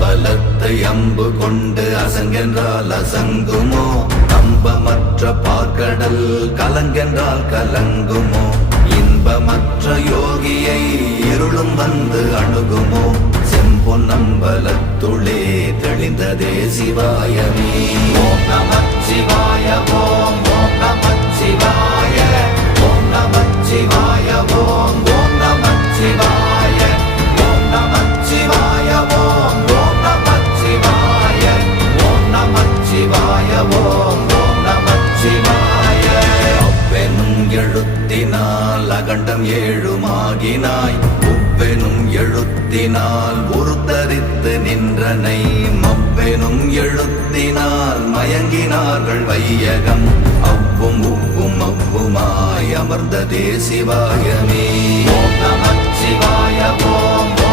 அம்பலத்தை அம்பு கொண்டு அசங்கென்றால் அசங்குமோ? நம்பமற்ற பார்க்கடல் கலங்கென்றால் கலங்குமோ? இன்பமற்ற யோகியை இருளும் வந்து அணுகுமோ? செம்பொன்னம்பலத்துளே தெளிந்ததே சிவாயமே. ஓம் நமச்சிவாய ஓம் ஓம் நமச்சிவாய ஓம் நமச்சிவாய ஓம் ஓம் நமச்சிவாய ஓம் நமச்சிவாய ஓம் ஓம் நமச்சிவாய ஓம் நமச்சிவாய ஓம் ஓம் நமச்சிவாய. அவ்வெனும் எழுத்தினால் அகண்டம் ஏழுமாகினாய், உவ்வெனும் எழுத்தினால் உருத்தரித்து நின்றனை, மவ்வெனும் எழுத்தினால் மயங்கினார்கள் வையகம். அவ்வும் உவ்வும் அவ்வுமாய் அமர்ந்ததே சிவாயமே. ஓம் நமச்சிவாய ஓம்